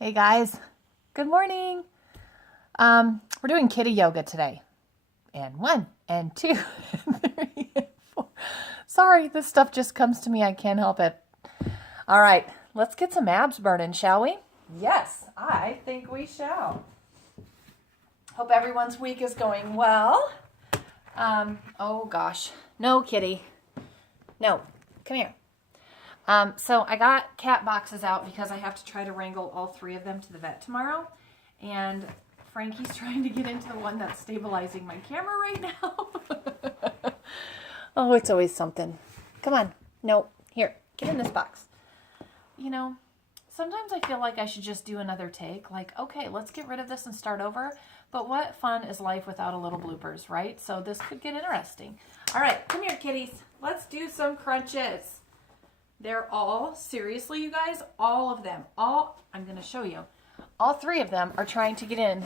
Hey guys, good morning. We're doing kitty yoga today. And 1 and 2 and 3 and 4. Sorry, this stuff just comes to me. I can't help it. All right, let's get some abs burning, shall we? Yes, I think we shall. Hope everyone's week is going well. Oh gosh, no kitty. No, come here. So I got cat boxes out because I have to try to wrangle all 3 of them to the vet tomorrow. And Frankie's trying to get into the one that's stabilizing my camera right now. Oh, it's always something. Come on. No, here, get in this box. You know, sometimes I feel like I should just do another take. Like, okay, let's get rid of this and start over. But what fun is life without a little bloopers, right? So this could get interesting. All right, come here, kitties. Let's do some crunches. They're all, seriously, you guys, all of them, I'm going to show you. All 3 of them are trying to get in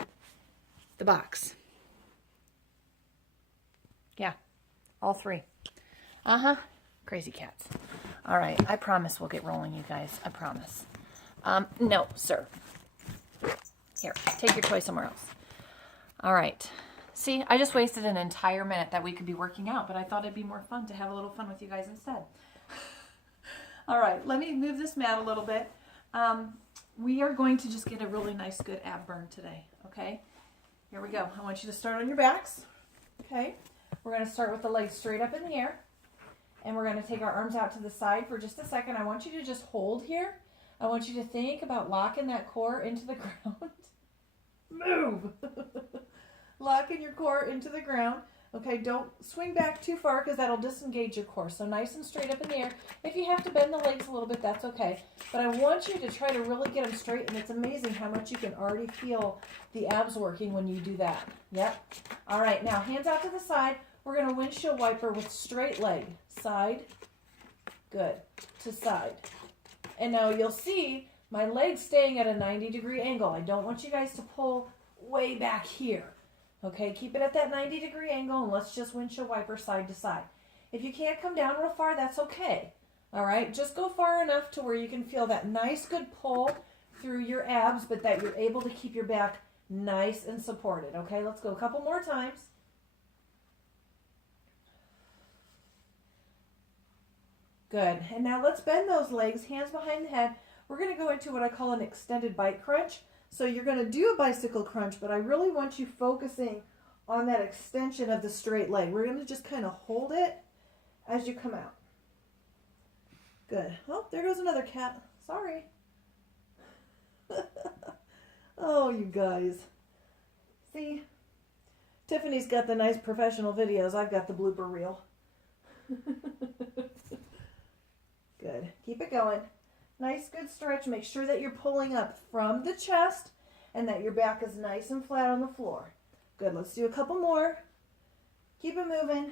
the box. Yeah, all 3. Crazy cats. All right, I promise we'll get rolling, you guys. I promise. No, sir. Here, take your toy somewhere else. All right. See, I just wasted an entire minute that we could be working out, but I thought it'd be more fun to have a little fun with you guys instead. All right, let me move this mat a little bit. We are going to just get a really nice, good ab burn today, okay? Here we go. I want you to start on your backs, okay? We're going to start with the legs straight up in the air, and we're going to take our arms out to the side for just a second. I want you to just hold here. I want you to think about locking that core into the ground. Move! Locking your core into the ground. Okay, don't swing back too far because that'll disengage your core. So nice and straight up in the air. If you have to bend the legs a little bit, that's okay. But I want you to try to really get them straight, and it's amazing how much you can already feel the abs working when you do that. Yep. All right, now hands out to the side. We're going to windshield wiper with straight leg. Side. Good. To side. And now you'll see my legs staying at a 90-degree angle. I don't want you guys to pull way back here. Okay, keep it at that 90-degree angle, and let's just windshield wiper side to side. If you can't come down real far, that's okay. All right, just go far enough to where you can feel that nice, good pull through your abs, but that you're able to keep your back nice and supported. Okay, let's go a couple more times. Good, and now let's bend those legs, hands behind the head. We're going to go into what I call an extended bike crunch. So you're going to do a bicycle crunch, but I really want you focusing on that extension of the straight leg. We're going to just kind of hold it as you come out. Good. Oh, there goes another cat. Sorry. Oh, you guys. See? Tiffany's got the nice professional videos. I've got the blooper reel. Good. Keep it going. Nice, good stretch. Make sure that you're pulling up from the chest and that your back is nice and flat on the floor. Good. Let's do a couple more. Keep it moving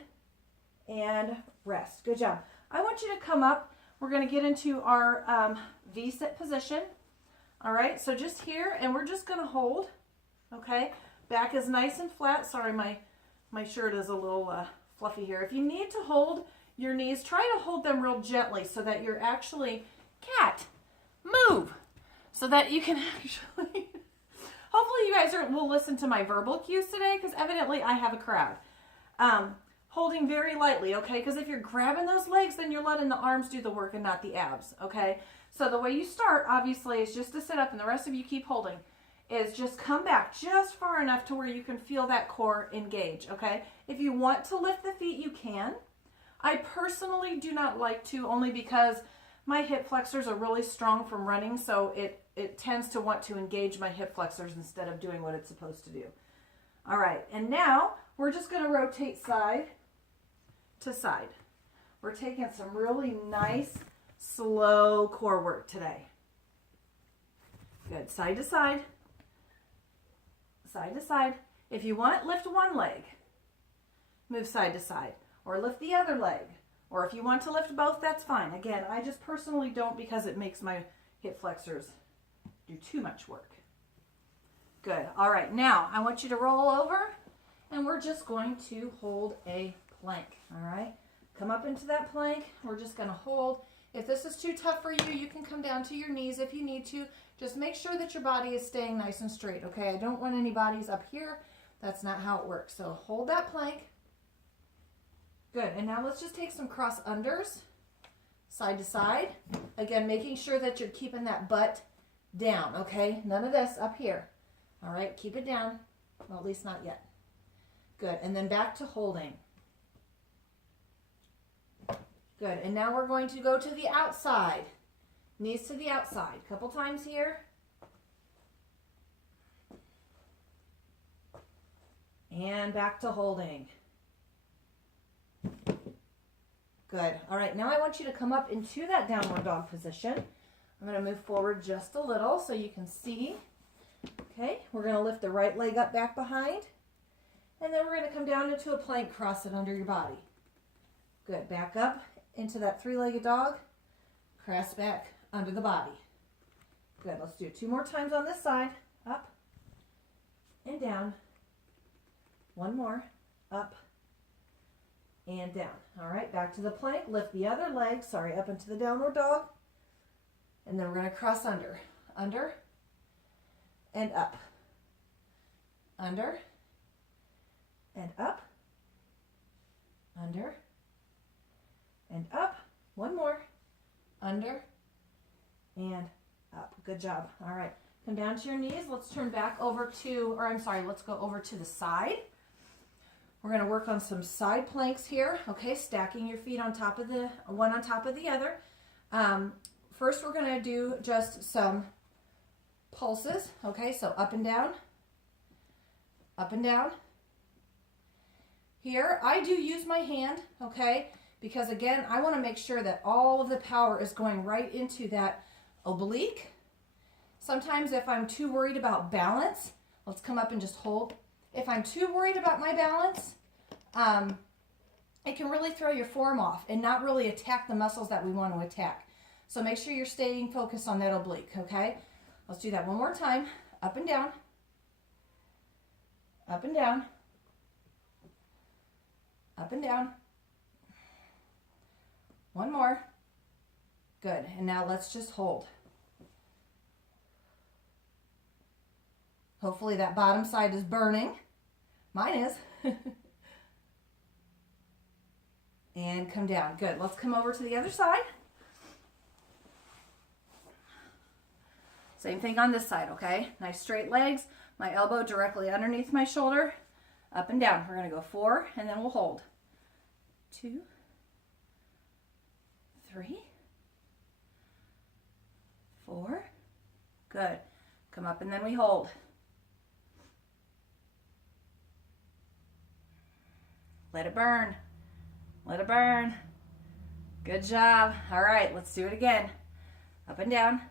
and rest. Good job. I want you to come up. We're going to get into our V-sit position. All right. So just here, and we're just going to hold. Okay. Back is nice and flat. Sorry, my shirt is a little fluffy here. If you need to hold your knees, try to hold them real gently so that you're actually... Cat, move, so that you can actually, hopefully you guys will listen to my verbal cues today, because evidently I have a crowd. Holding very lightly, okay, because if you're grabbing those legs, then you're letting the arms do the work and not the abs, okay? So the way you start, obviously, is just to sit up, and the rest of you keep holding, is just come back just far enough to where you can feel that core engage, okay? If you want to lift the feet, you can. I personally do not like to, only because my hip flexors are really strong from running, so it tends to want to engage my hip flexors instead of doing what it's supposed to do. All right, and now we're just going to rotate side to side. We're taking some really nice, slow core work today. Good, side to side, side to side. If you want, lift one leg, move side to side, or lift the other leg. Or if you want to lift both, that's fine. Again, I just personally don't because it makes my hip flexors do too much work. Good. All right, now I want you to roll over, and we're just going to hold a plank. All right, come up into that plank. We're just going to hold If this is too tough for you, you can come down to your knees if you need to. Just make sure that your body is staying nice and straight, okay? I don't want any bodies up here. That's not how it works. So hold that plank. Good, and now let's just take some cross unders, side to side. Again, making sure that you're keeping that butt down, okay? None of this up here. All right, keep it down. Well, at least not yet. Good, and then back to holding. Good, and now we're going to go to the outside. Knees to the outside. A couple times here. And back to holding. Good. All right, now I want you to come up into that downward dog position. I'm going to move forward just a little so you can see. Okay, we're going to lift the right leg up back behind. And then we're going to come down into a plank, cross it under your body. Good. Back up into that three-legged dog. Cross back under the body. Good. Let's do it 2 more times on this side. Up and down. 1 more. Up and down. All right, back to the plank. Lift the other leg, up into the downward dog. And then we're going to cross under. Under and up. Under and up. Under and up. 1 more. Under and up. Good job. All right, come down to your knees. Let's turn back over to, let's go over to the side. We're going to work on some side planks here, okay, stacking your feet on top of one on top of the other. First, we're going to do just some pulses, okay, so up and down, up and down. Here, I do use my hand, okay, because again, I want to make sure that all of the power is going right into that oblique. Sometimes if I'm too worried about balance, let's come up and just hold. If I'm too worried about my balance, it can really throw your form off and not really attack the muscles that we want to attack. So make sure you're staying focused on that oblique, okay? Let's do that 1 more time. Up and down. Up and down. Up and down. 1 more. Good. And now let's just hold. Hopefully that bottom side is burning. Mine is. And come down. Good. Let's come over to the other side. Same thing on this side, okay? Nice straight legs. My elbow directly underneath my shoulder. Up and down. We're going to go 4, and then we'll hold. 2, 3, 4. Good. Come up, and then we hold. Let it burn. Let it burn. Good job. All right, let's do it again. Up and down.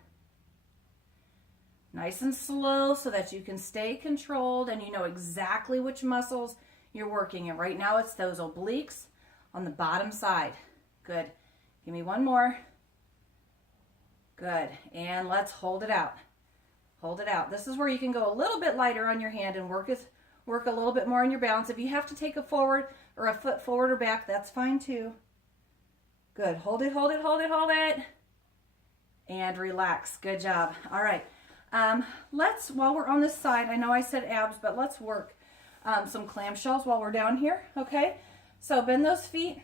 Nice and slow so that you can stay controlled and you know exactly which muscles you're working. And right now it's those obliques on the bottom side. Good. Give me 1 more. Good. And let's hold it out. Hold it out. This is where you can go a little bit lighter on your hand and work a little bit more on your balance. If you have to take a forward or a foot forward or back, that's fine too. Good. Hold it, hold it, hold it, hold it. And relax. Good job. All right. While we're on this side, I know I said abs, but let's work some clamshells while we're down here, okay? So bend those feet.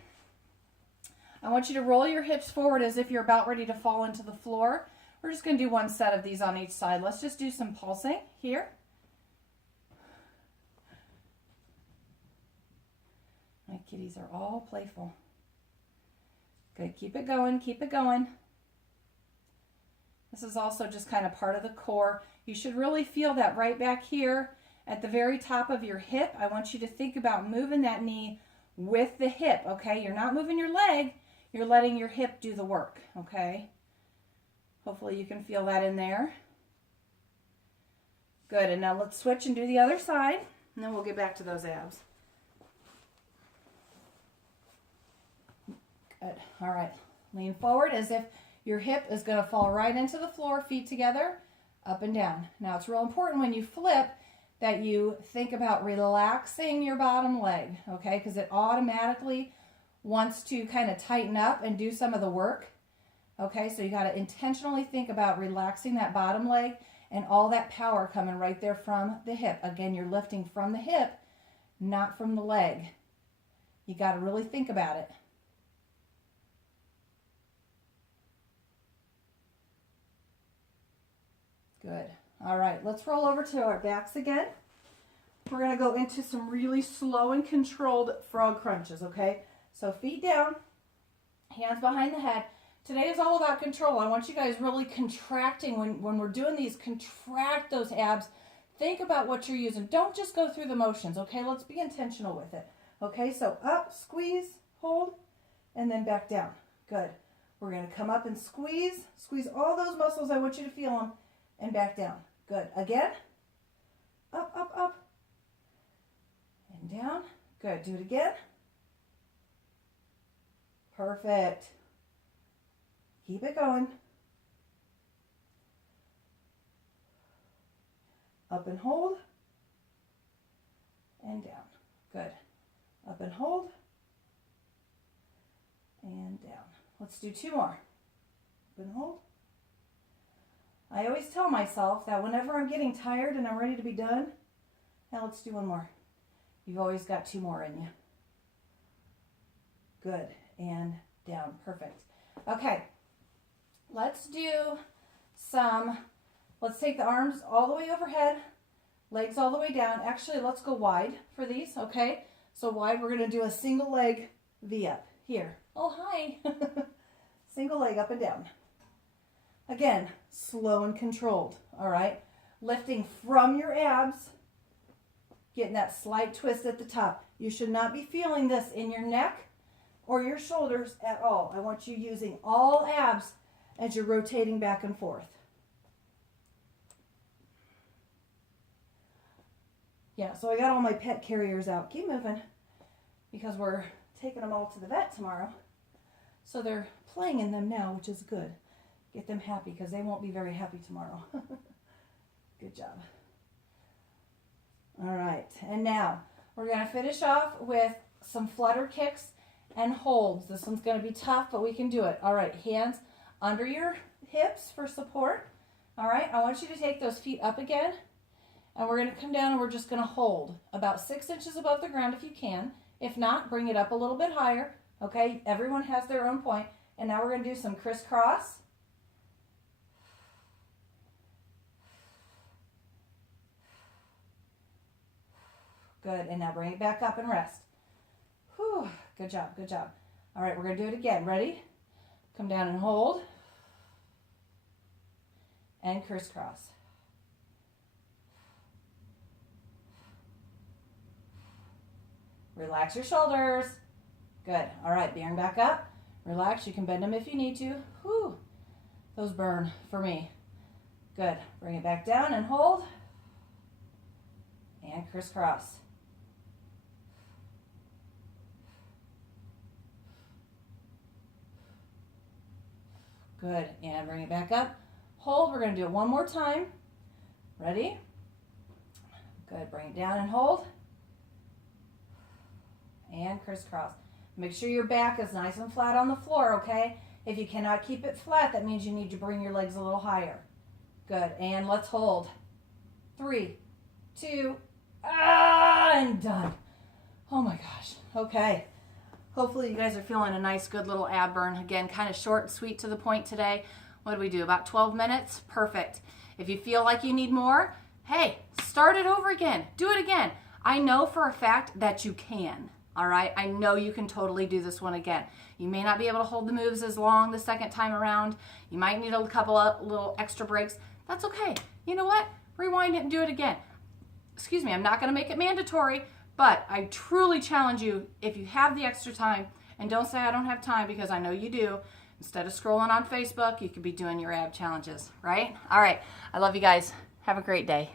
I want you to roll your hips forward as if you're about ready to fall into the floor. We're just going to do 1 set of these on each side. Let's just do some pulsing here. My kitties are all playful. Good. Keep it going. Keep it going. This is also just kind of part of the core. You should really feel that right back here at the very top of your hip. I want you to think about moving that knee with the hip, okay? You're not moving your leg. You're letting your hip do the work, okay? Hopefully you can feel that in there. Good. And now let's switch and do the other side, and then we'll get back to those abs. Good. All right. Lean forward as if your hip is going to fall right into the floor, feet together, up and down. Now, it's real important when you flip that you think about relaxing your bottom leg, okay? Because it automatically wants to kind of tighten up and do some of the work. Okay, so you got to intentionally think about relaxing that bottom leg and all that power coming right there from the hip. Again, you're lifting from the hip, not from the leg. You got to really think about it. Good. All right, let's roll over to our backs again. We're going to go into some really slow and controlled frog crunches, okay? So feet down, hands behind the head. Today is all about control. I want you guys really contracting when we're doing these, contract those abs. Think about what you're using. Don't just go through the motions, okay? Let's be intentional with it. Okay, so up, squeeze, hold, and then back down. Good. We're going to come up and squeeze. Squeeze all those muscles. I want you to feel them. And back down. Good. Again. Up, up, up. And down. Good. Do it again. Perfect. Keep it going. Up and hold. And down. Good. Up and hold. And down. Let's do 2 more. Up and hold. I always tell myself that whenever I'm getting tired and I'm ready to be done, now let's do 1 more. You've always got 2 more in you. Good. And down. Perfect. Okay. Let's do let's take the arms all the way overhead, legs all the way down. Actually, let's go wide for these, okay? So wide, we're going to do a single leg V up. Here. Oh, hi. Single leg up and down. Again, slow and controlled, all right? Lifting from your abs, getting that slight twist at the top. You should not be feeling this in your neck or your shoulders at all. I want you using all abs as you're rotating back and forth. Yeah, so I got all my pet carriers out. Keep moving because we're taking them all to the vet tomorrow. So they're playing in them now, which is good. Get them happy because they won't be very happy tomorrow. Good job. All right, and now we're going to finish off with some flutter kicks and holds. This one's going to be tough, but we can do it. All right, hands under your hips for support. All right, I want you to take those feet up again, and we're going to come down and we're just going to hold about 6 inches above the ground if you can. If not, bring it up a little bit higher. Okay, everyone has their own point. And now we're going to do some crisscross. Good, and now bring it back up and rest. Whew, good job, good job. All right, we're going to do it again. Ready? Come down and hold. And crisscross. Relax your shoulders. Good. All right, bring back up. Relax. You can bend them if you need to. Whew. Those burn for me. Good. Bring it back down and hold. And crisscross. Good. And bring it back up. Hold. We're going to do it one more time. Ready? Good. Bring it down and hold. And crisscross. Make sure your back is nice and flat on the floor, okay? If you cannot keep it flat, that means you need to bring your legs a little higher. Good. And let's hold. 3, 2, and done. Oh my gosh. Okay. Hopefully you guys are feeling a nice, good little ab burn. Again, kind of short and sweet to the point today. What did we do? About 12 minutes? Perfect. If you feel like you need more, hey, start it over again. Do it again. I know for a fact that you can. All right, I know you can totally do this one again. You may not be able to hold the moves as long the second time around. You might need a couple of little extra breaks. That's okay. You know what? Rewind it and do it again. Excuse me, I'm not going to make it mandatory, but I truly challenge you, if you have the extra time, and don't say I don't have time because I know you do. Instead of scrolling on Facebook, you could be doing your ab challenges, right? All right, I love you guys. Have a great day.